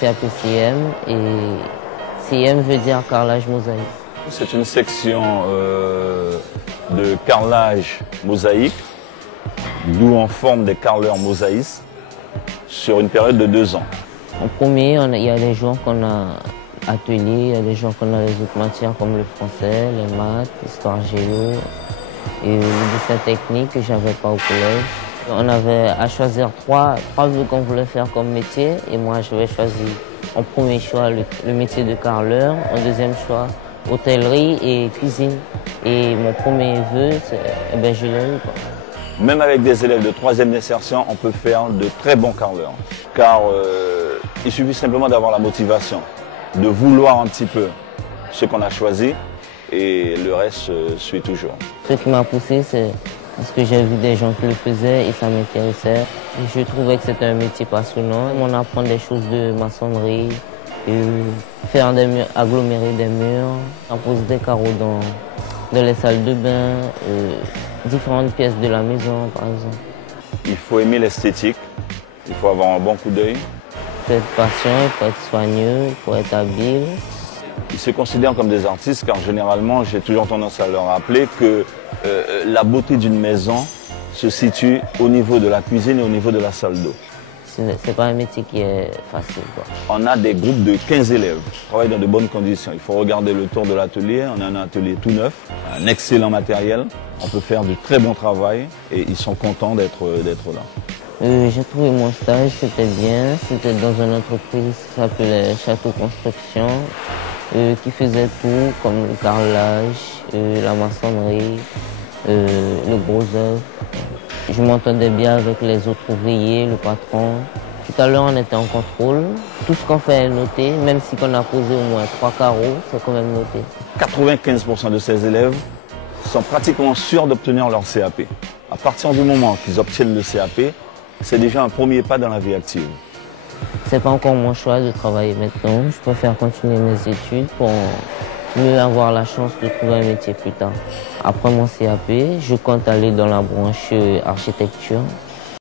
CAP CM et CM veut dire carrelage mosaïque. C'est une section de carrelage mosaïque, d'où on forme des carreleurs mosaïstes sur une période de 2 ans. En premier, il y a les jours qu'on a atelier, il y a des jours qu'on a les autres matières comme le français, les maths, l'histoire géo et le dessin technique que j'avais pas au collège. On avait à choisir trois vœux qu'on voulait faire comme métier et moi j'avais choisi en premier choix le métier de carreleur, en deuxième choix hôtellerie et cuisine. Et mon premier vœu, je l'ai eu. Même avec des élèves de 3e d'insertion, on peut faire de très bons carreleurs. Car il suffit simplement d'avoir la motivation, de vouloir un petit peu ce qu'on a choisi et le reste suit toujours. Ce qui m'a poussé, c'est parce que j'ai vu des gens qui le faisaient et ça m'intéressait. Je trouvais que c'était un métier passionnant. On apprend des choses de maçonnerie, faire des murs, agglomérer des murs, on pose des carreaux dans les salles de bain, différentes pièces de la maison par exemple. Il faut aimer l'esthétique, il faut avoir un bon coup d'œil. Il faut être patient, il faut être soigneux, il faut être habile. Ils se considèrent comme des artistes car généralement, j'ai toujours tendance à leur rappeler que la beauté d'une maison se situe au niveau de la cuisine et au niveau de la salle d'eau. C'est pas un métier qui est facile, quoi. On a des groupes de 15 élèves qui travaillent dans de bonnes conditions. Il faut regarder le tour de l'atelier. On a un atelier tout neuf, un excellent matériel. On peut faire du très bon travail et ils sont contents d'être là. J'ai trouvé mon stage, c'était bien. C'était dans une entreprise qui s'appelait Château Construction, qui faisait tout, comme le carrelage, la maçonnerie, le gros œuvre. Je m'entendais bien avec les autres ouvriers, le patron. Tout à l'heure, on était en contrôle. Tout ce qu'on fait est noté, même si on a posé au moins 3 carreaux, c'est quand même noté. 95% de ces élèves sont pratiquement sûrs d'obtenir leur CAP. À partir du moment qu'ils obtiennent le CAP, c'est déjà un premier pas dans la vie active. C'est pas encore mon choix de travailler maintenant. Je préfère continuer mes études pour mieux avoir la chance de trouver un métier plus tard. Après mon CAP, je compte aller dans la branche architecture.